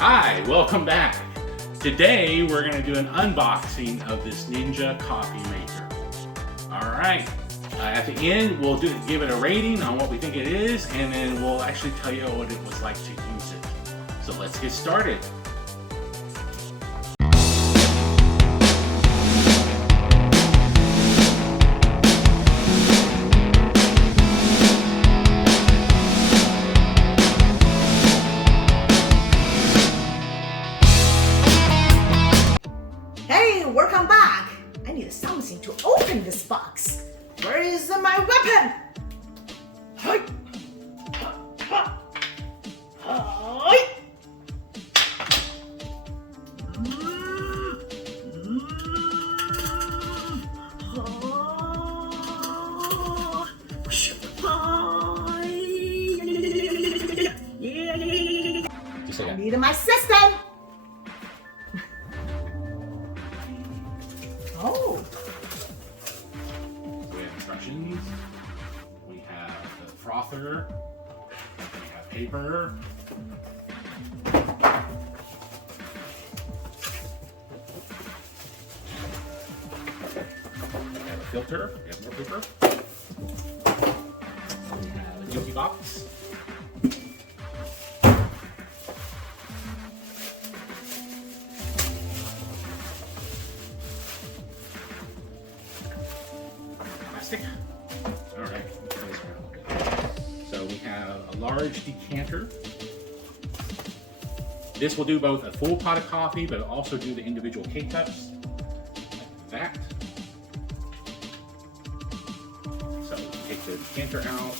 Hi, welcome back. Today we're going to do an unboxing of this Ninja coffee maker. All right, at the end we'll give it a rating on what we think it is, and then we'll actually tell you what it was like to use it. So let's get started. Welcome back! I need something to open this box. Where is my weapon? Hi. I need my system. Oh. We have instructions. We have the frother. We have paper. We have a filter. We have more paper. We have a empty box. All right, so we have a large decanter. This will do both a full pot of coffee, but it'll also do the individual K-cups, like that. So take the decanter out,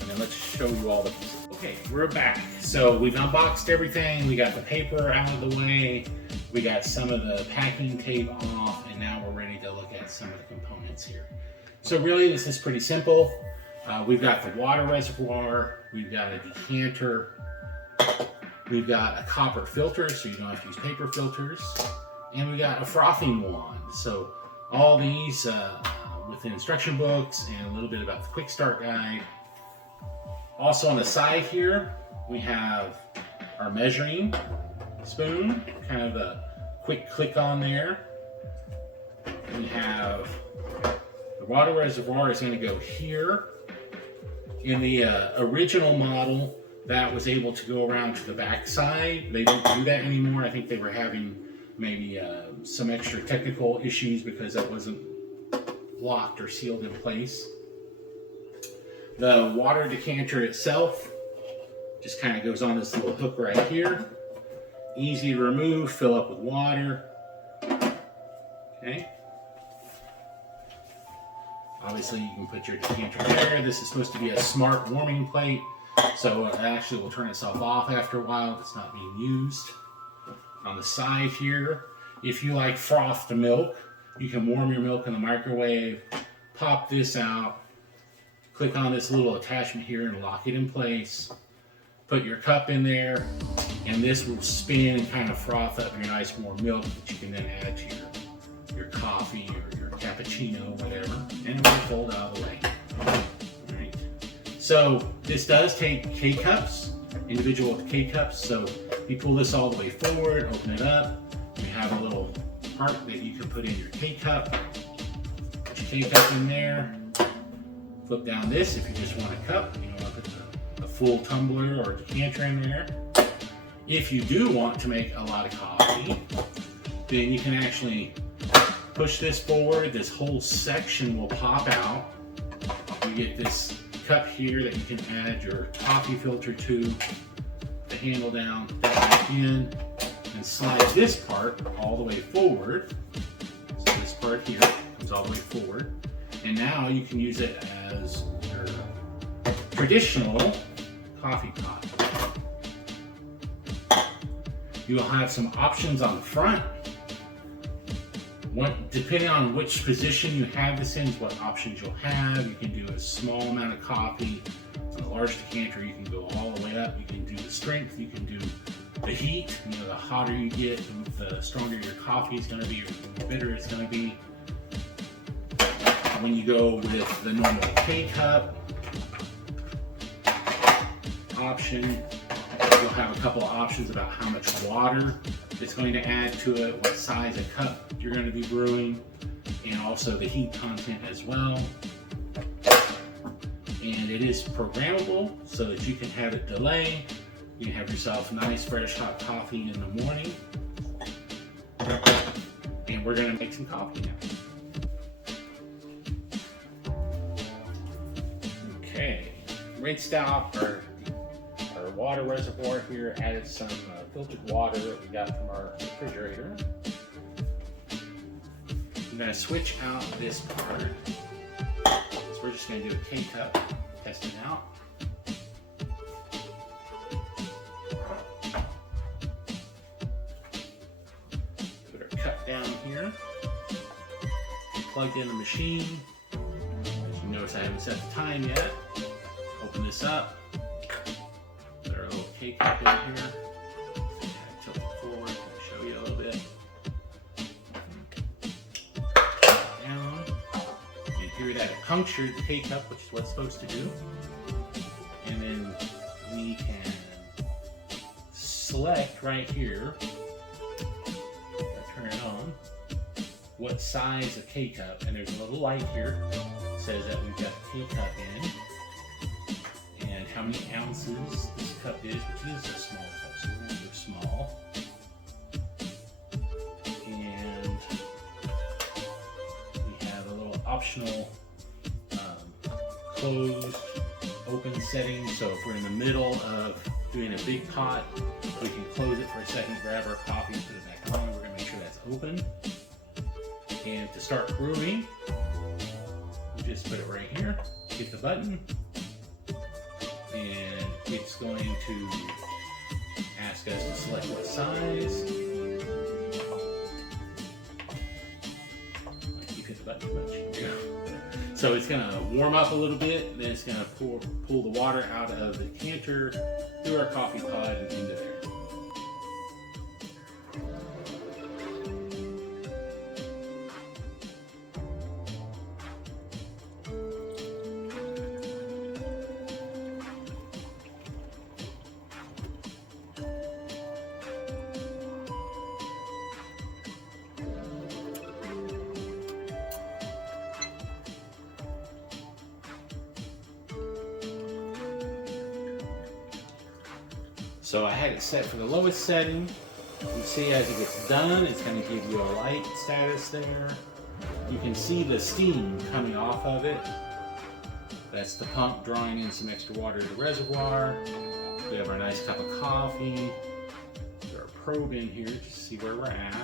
and then let's show you all the pieces. Okay, we're back. So we've unboxed everything. We got the paper out of the way. We got some of the packing tape off, and now we're ready to look at some of the components here. So really, this is pretty simple. We've got the water reservoir, we've got a decanter, we've got a copper filter, so you don't have to use paper filters, and we got a frothing wand. So all these with the instruction books and a little bit about the quick start guide. Also on the side here, we have our measuring spoon, kind of a quick click on there. We have the water reservoir is going to go here. In the original model, that was able to go around to the back side. They don't do that anymore. I think they were having maybe some extra technical issues because that wasn't locked or sealed in place. The water decanter itself just kind of goes on this little hook right here. Easy to remove, fill up with water. Okay. Obviously, you can put your decanter there. This is supposed to be a smart warming plate, so it actually will turn itself off after a while if it's not being used. On the side here, if you like froth the milk, you can warm your milk in the microwave, pop this out, click on this little attachment here and lock it in place. Put your cup in there, and this will spin and kind of froth up your nice warm milk that you can then add to your coffee or your cappuccino, whatever, and it will fold out of the way. All right. So this does take K-cups, individual K-cups. So you pull this all the way forward, open it up. You have a little part that you can put in your K-cup. Put your K-cup in there. Flip down this if you just want a cup. You don't want to put a full tumbler or decanter in there. If you do want to make a lot of coffee, then you can actually push this forward. This whole section will pop out. You get this cup here that you can add your coffee filter to, the handle down, that back in, and slide this part all the way forward. So this part here comes all the way forward. And now you can use it as your traditional coffee pot. You will have some options on the front. Depending on which position you have this in, is what options you'll have. You can do a small amount of coffee. On a large decanter, you can go all the way up. You can do the strength, you can do the heat. You know, the hotter you get, the stronger your coffee is going to be, or the bitter it's going to be. When you go with the normal K-cup option, You'll have a couple of options about how much water it's going to add to it, what size of cup you're going to be brewing, and also the heat content as well. And it is programmable so that you can have it delay. You can have yourself nice, fresh, hot coffee in the morning. And we're going to make some coffee now. Okay, rinsed out our water reservoir here, added some filtered water that we got from our refrigerator. I'm going to switch out this part. So we're just going to do a K-cup, test it out. Put our cup down here. Plugged in the machine. As you notice, I haven't set the time yet. Open this up. Put our little K-cup in here. Tilt it forward. Show you a little bit. Down. And hear that it punctured the K-cup, which is what it's supposed to do. And then we can select right here. Turn it on. What size of K-cup, and there's a little light here that says that we've got the K-cup in, and how many ounces this cup is, which is a small cup, so we're going to do small. And we have a little optional closed, open setting, so if we're in the middle of doing a big pot, we can close it for a second, grab our coffee, and put it back on. We're going to make sure that's open. And to start brewing, we just put it right here, hit the button, and it's going to ask us to select what size. You hit the button too much. There you go. So it's going to warm up a little bit, then it's going to pull the water out of the decanter through our coffee pod and into there. So I had it set for the lowest setting. You can see as it gets done, it's going to give you a light status there. You can see the steam coming off of it. That's the pump drawing in some extra water to the reservoir. We have our nice cup of coffee. Put our probe in here to see where we're at.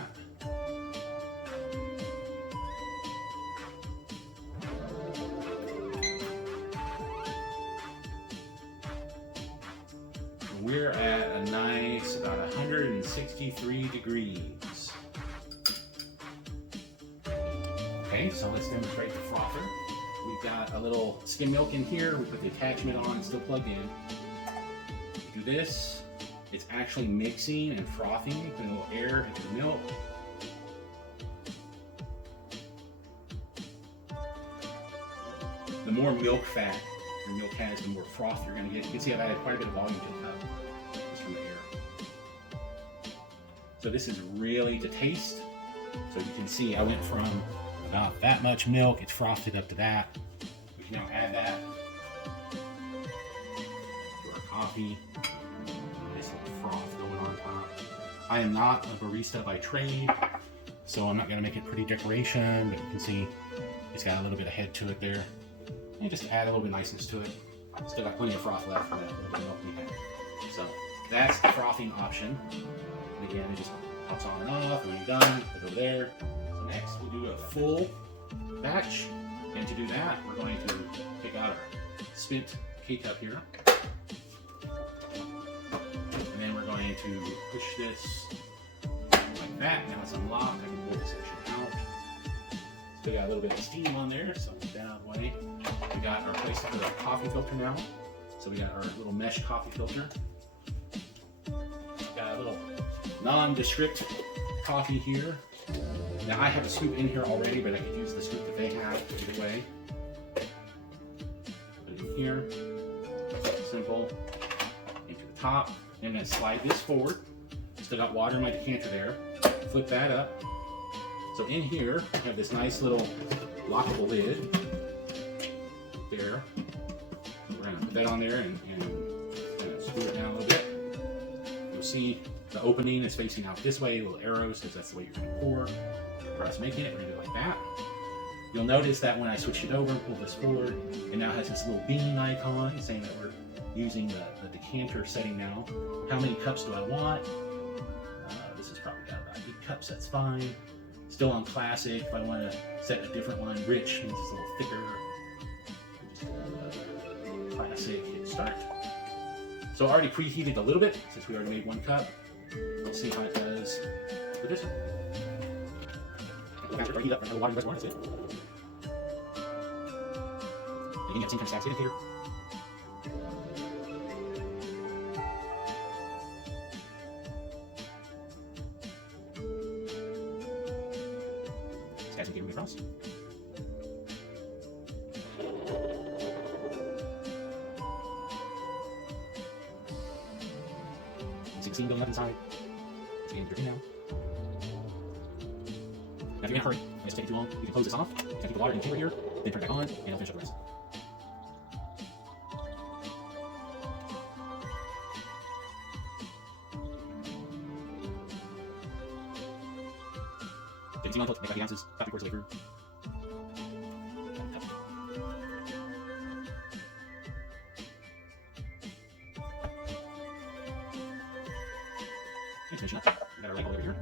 We're at a nice about 163 degrees. Okay, so let's demonstrate the frother. We've got a little skim milk in here. We put the attachment on, it's still plugged in. Do this, it's actually mixing and frothing, putting a little air into the milk. The more milk fat your milk has, the more froth you're going to get. You can see I've added quite a bit of volume to the cup just from the air. So this is really to taste. So you can see I went from about that much milk, it's frothed up to that. We can now add that to our coffee. Nice little froth going on top. I am not a barista by trade, so I'm not going to make it pretty decoration, but you can see it's got a little bit of head to it there. And just add a little bit of niceness to it. Still got plenty of froth left from that little bit of milk we had. So that's the frothing option. And again, it just pops on and off, and when you're done, put it over there. So next we'll do a full batch. And to do that, we're going to pick out our spent K-cup here. And then we're going to push this like that. Now it's unlocked. I can pull this section out. Still got a little bit of steam on there, so get that out of the way. We got our place to put our coffee filter now. So we got our little mesh coffee filter. Got a little nondescript coffee here. Now I have a scoop in here already, but I could use the scoop that they have either way. Put it in here. Simple. Into the top. and then slide this forward. Still got water in my decanter there. Flip that up. So in here, I have this nice little lockable lid. There. We're going to put that on there and screw it down a little bit. You'll see the opening is facing out this way, little arrows, because that's the way you're going to pour. Press making it, we're going to do it like that. You'll notice that when I switch it over and pull this forward, it now has this little bean icon saying that we're using the decanter setting now. How many cups do I want? This has probably got about 8 cups, that's fine. Still on classic. If I want to set a different one, rich means it's a little thicker. Just classic, hit start. So already preheated a little bit since we already made 1 cup. We'll see how it does with this one. Heat up, the water reservoir, that's it. You can get the same kind of status indicator. Status indicator moving across. 16 going up inside. It's getting dripping now. Now if you're in a hurry, and it's taking too long, you can close this off, keep the water in the chamber here, then turn it back on, and it'll finish up the rest. Take it make 5 ounces, about 3/4 of the brew. And finishing up. We got our label over here.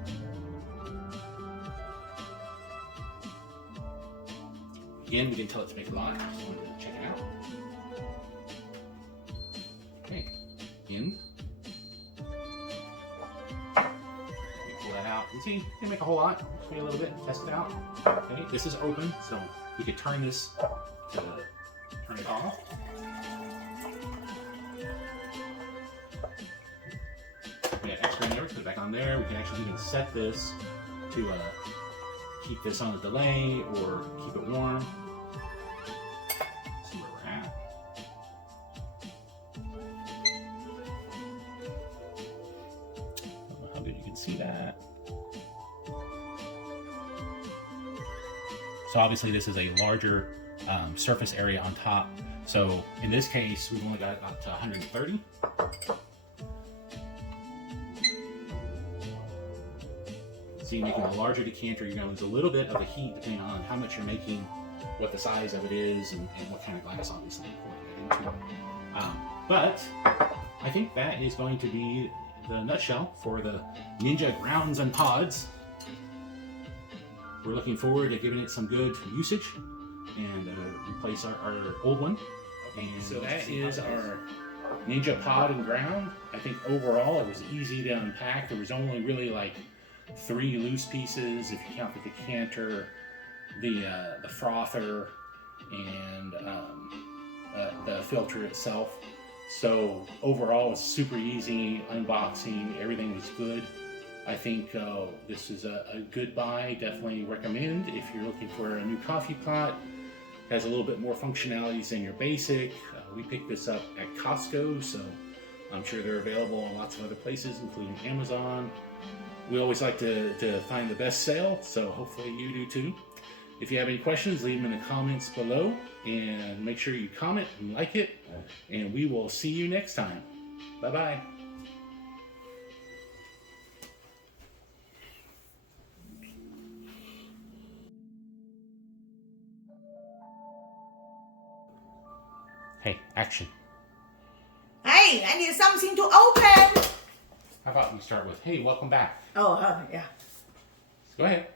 Again, we didn't tell it to make a lot, so we wanted to check it out. Okay, in. Pull that out. You see, you can make a whole lot. Just wait a little bit, test it out. Okay, this is open, so we could turn this to turn it off. We got extra in there, we put it back on there. We can actually even set this to keep this on a delay or keep it warm. See where we're at. I don't know how good you can see that. So obviously this is a larger surface area on top. So in this case, we've only got up to 130. So you're making a larger decanter, you're going to lose a little bit of the heat depending on how much you're making, what the size of it is, and what kind of glass obviously you're pouring it into. But I think that is going to be the nutshell for the Ninja Grounds and Pods. We're looking forward to giving it some good usage and replace our old one. Okay, and so that is our Ninja Pod and Ground. I think overall it was easy to unpack. There was only really like 3 loose pieces if you count the decanter, the frother, and the filter itself. So overall it's super easy unboxing. Everything was good. I think this is a good buy. Definitely recommend if you're looking for a new coffee pot. Has a little bit more functionalities than your basic. We picked this up at Costco, so I'm sure they're available in lots of other places, including Amazon. We always like to find the best sale, so hopefully you do too. If you have any questions, leave them in the comments below, and make sure you comment and like it, and we will see you next time. Bye-bye. Hey, action. Hey, I need something to open. How about we start with, hey, welcome back. Oh, yeah. Go ahead.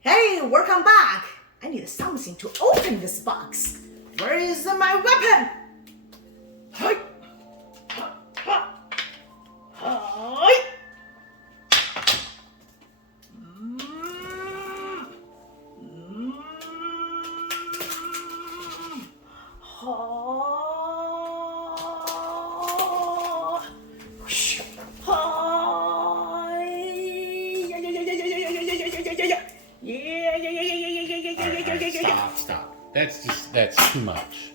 Hey, welcome back. I need something to open this box. Where is my weapon? Hi. Hi. Stop. That's too much.